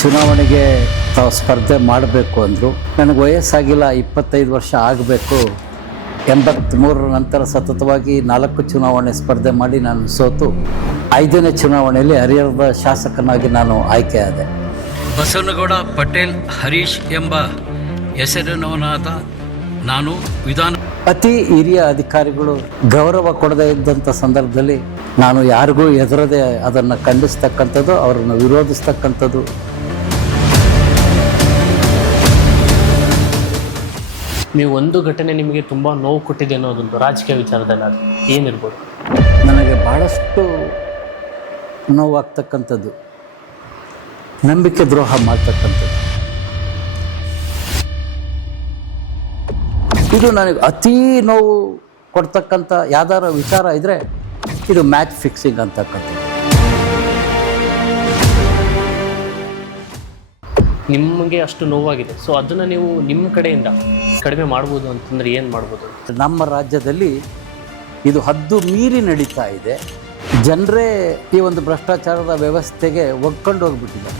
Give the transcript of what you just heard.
ಚುನಾವಣೆಗೆ ತಾವು ಸ್ಪರ್ಧೆ ಮಾಡಬೇಕು ಅಂದರು. ನನಗೆ ವಯಸ್ಸಾಗಿಲ್ಲ, 25 ವರ್ಷ ಆಗಬೇಕು. 83 ನಂತರ ಸತತವಾಗಿ 4 ಚುನಾವಣೆ ಸ್ಪರ್ಧೆ ಮಾಡಿ ನಾನು ಸೋತು 5ನೇ ಚುನಾವಣೆಯಲ್ಲಿ ಹರಿಹರದ ಶಾಸಕನಾಗಿ ನಾನು ಆಯ್ಕೆಯಾದೆ. ಬಸವನಗೌಡ ಪಟೇಲ್ ಹರೀಶ್ ಎಂಬ ಹೆಸರಿನವನಾದ ನಾನು ಅತಿ ಹಿರಿಯ ಅಧಿಕಾರಿಗಳು ಗೌರವ ಕೊಡದೇ ಇದ್ದಂಥ ಸಂದರ್ಭದಲ್ಲಿ ನಾನು ಯಾರಿಗೂ ಎದುರದೆ ಅದನ್ನು ಖಂಡಿಸ್ತಕ್ಕಂಥದ್ದು, ಅವರನ್ನು ವಿರೋಧಿಸ್ತಕ್ಕಂಥದ್ದು. ನೀವು ಒಂದು ಘಟನೆ ನಿಮಗೆ ತುಂಬ ನೋವು ಕೊಟ್ಟಿದೆ ಅನ್ನೋದೊಂದು ರಾಜಕೀಯ ವಿಚಾರದಲ್ಲಿ ಅದು ಏನಿರ್ಬೋದು? ನನಗೆ ಭಾಳಷ್ಟು ನೋವಾಗ್ತಕ್ಕಂಥದ್ದು ನಂಬಿಕೆ ದ್ರೋಹ ಮಾಡ್ತಕ್ಕಂಥದ್ದು. ಇದು ನನಗೆ ಅತೀ ನೋವು ಕೊಡ್ತಕ್ಕಂಥ ಯಾವ್ದಾರ ವಿಚಾರ ಇದ್ದರೆ ಇದು ಮ್ಯಾಚ್ ಫಿಕ್ಸಿಂಗ್ ಅಂತಕ್ಕಂಥದ್ದು. ನಿಮಗೆ ಅಷ್ಟು ನೋವಾಗಿದೆ, ಸೊ ಅದನ್ನು ನೀವು ನಿಮ್ಮ ಕಡೆಯಿಂದ ಕಡಿಮೆ ಮಾಡ್ಬೋದು ಅಂತಂದರೆ ಏನು ಮಾಡ್ಬೋದು? ನಮ್ಮ ರಾಜ್ಯದಲ್ಲಿ ಇದು ಹದ್ದು ಮೀರಿ ನಡೀತಾ ಇದೆ. ಜನರೇ ಈ ಒಂದು ಭ್ರಷ್ಟಾಚಾರದ ವ್ಯವಸ್ಥೆಗೆ ಒಗ್ಕೊಂಡು ಹೋಗ್ಬಿಟ್ಟಿದ್ದಾರೆ.